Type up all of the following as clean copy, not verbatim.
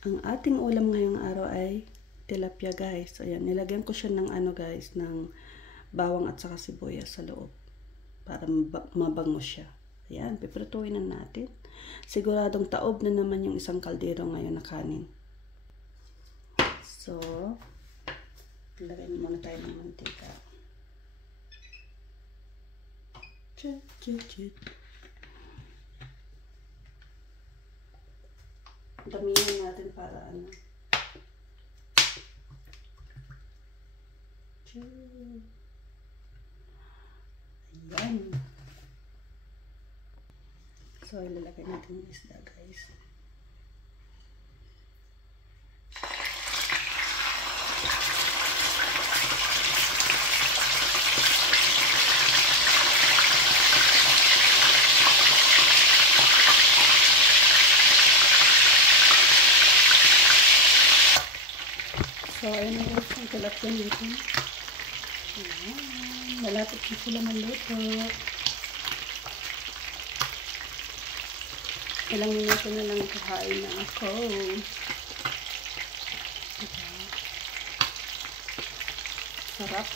Ang ating ulam ngayong araw ay tilapia guys. Ayan, nilagyan ko siya ng ano guys, ng bawang at saka sibuyas sa loob. Para mabango siya. Ayan, piprituin na natin. Siguradong taob na naman yung isang kaldero ngayon na kanin. So, ilagay muna tayo ng mantika. Damihan natin para ano. Ayan. So, ilalagay natin yung isda guys. So, ayun na guys, ang tilapia natin. Ayan. Malapit na sila maluto. Ilang minuto na lang kakain na ako. Sarap.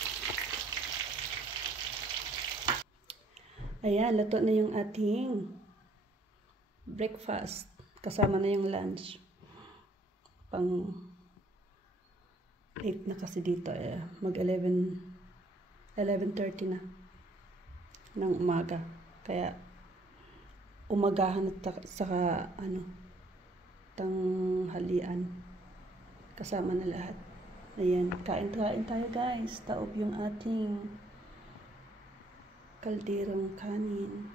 Ayan, luto na yung ating breakfast. Kasama na yung lunch. Pang 8 na kasi dito mag 11:30 na ng umaga, kaya umagahan at saka ano tanghalian kasama na lahat. Ayan, kain tayo guys. Taob yung ating kalderong kanin.